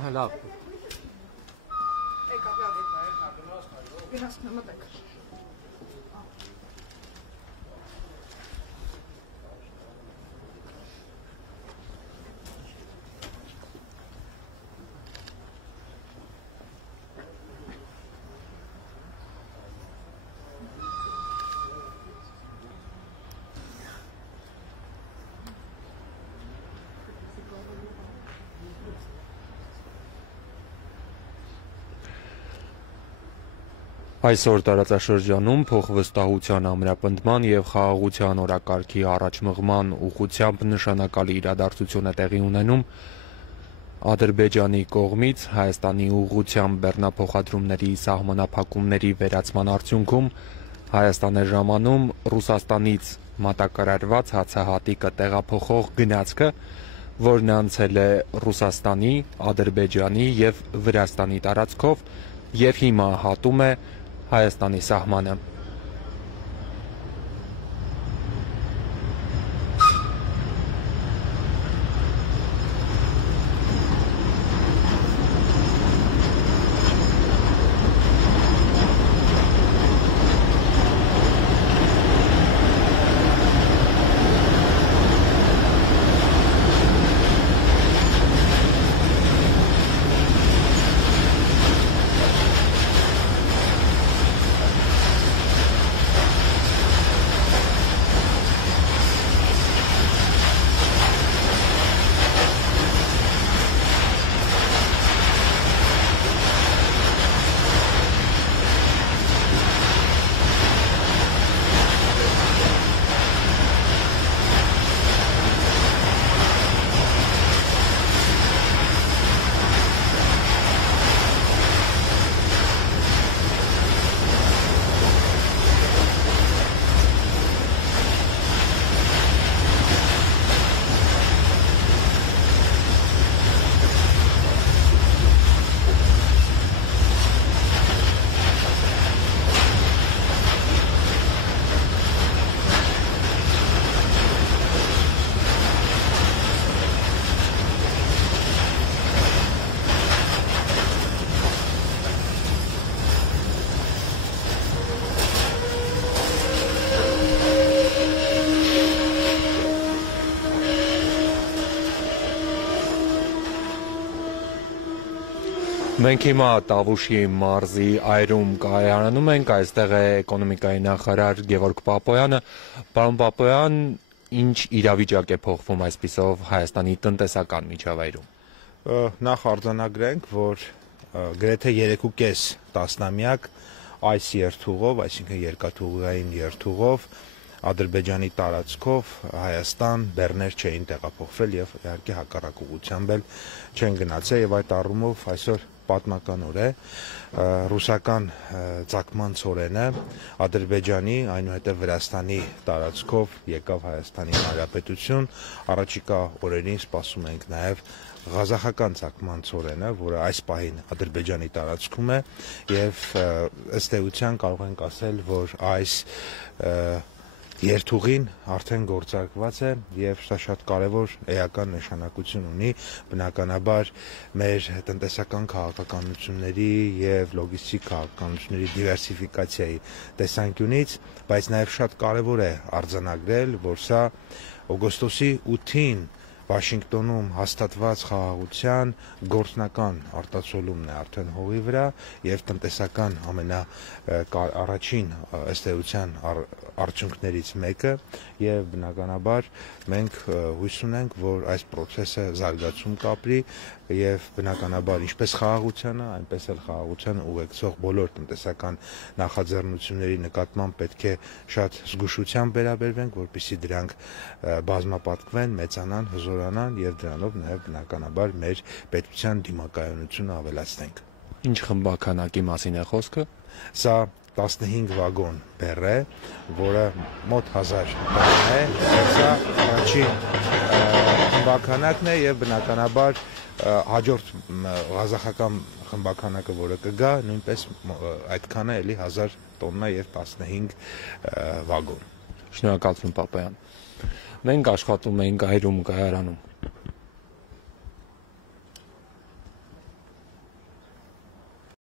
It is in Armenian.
Ահա լավ։ Այսօր տարածաշրջանում փոխվստահության ամրապնդման և խաղաղության օրակարգի առաջմղման ուղղությամբ նշանակալի իրադարձություն է տեղի ունենում Ադրբեջանի կողմից Հայաստանի ուղղությամբ բեռնափոխադրումների սահմանափակումների վերացման արդյունքում Հայաստան է ժամանում Ռուսաստանից մատակարարված հացահատիկը տեղափոխող գնացքը, որն անցել է Ռուսաստանի, Ադրբեջանի և Վրաստանի տարածքով և հիմա հատում է Հայաստանի սահմանը։ Մենք հիմա Տավուշի մարզի այրում կայարանում ենք, այստեղ է էկոնոմիկայի նախարար Գևորգ Պապոյանը։ Պարոն Պապոյան, ինչ իրավիճակ է փոխվում այսպիսով Հայաստանի տնտեսական միջավայրում։ Նախ արձանագրենք, որ գրեթե 3.5 տասնամյակ այս երթուղով, այսինքն երկաթուղային երթուղով Ադրբեջանի տարածքով Հայաստան բեռներ չէին տեղափոխվել եւ իհարկե հակառակ ուղղությամբ էլ չեն գնացել եւ այդ առումով այսօր պատմական օր է ռուսական ցակման ծորենը Ադրբեջանի, այնուհետև Վրաստանի տարածքով եկավ Հայաստանի Հանրապետություն, առաջիկա օրերին սպասում ենք նաեւ Ղազախական ցակման ծորենը, որը այս պահին Ադրբեջանի տարածքում է եւ ըստ էության կարող ենք ասել, որ այս երթուղին արդեն գործարկված է եւ սա շատ կարեւոր էական նշանակություն ունի բնականաբար մեր տնտեսական քաղաքականությունների եւ լոգիստիկ քաղաքականությունների դիվերսիֆիկացիայի տեսանկյունից, բայց նաեւ շատ կարեւոր է արձանագրել, որ սա օգոստոսի 8-ին Վաշինգտոնում հաստատված խաղաղության գործնական արտացոլումն է արդեն հողի վրա եւ տնտեսական առաջին ըստ էության արդյունքներից մեկը եւ բնականաբար մենք հույս ունենք, որ այս process-ը զարգացում կապրի եւ բնականաբար ինչպես խաղաղությանը, այնպես էլ խաղաղությանը ուղեկցող բոլոր տնտեսական նախաձեռնությունների նկատմամբ պետք է շատ զգուշությամբ վերաբերվենք, որպեսզի դրանք բազմապատկվեն, մեծանան, հզորանան եւ դրանով նաեւ բնականաբար մեր պետության դիմակայունությունը ավելացնենք։ Ինչ խմբականակի մասին է խոսքը։ Սա 15 վագոն բեռ է, որը մոտ 1000 տոննա է, սա առաջին խմբականակն է եւ բնականաբար հաջորդ ղազախական խմբականակը, որը կգա, նույնպես այդքանը էլի 1000 տոննա եւ 15 վագոն։ Շնորհակալություն Պապոյան։ Մենք աշխատում ենք այրում կայարանում։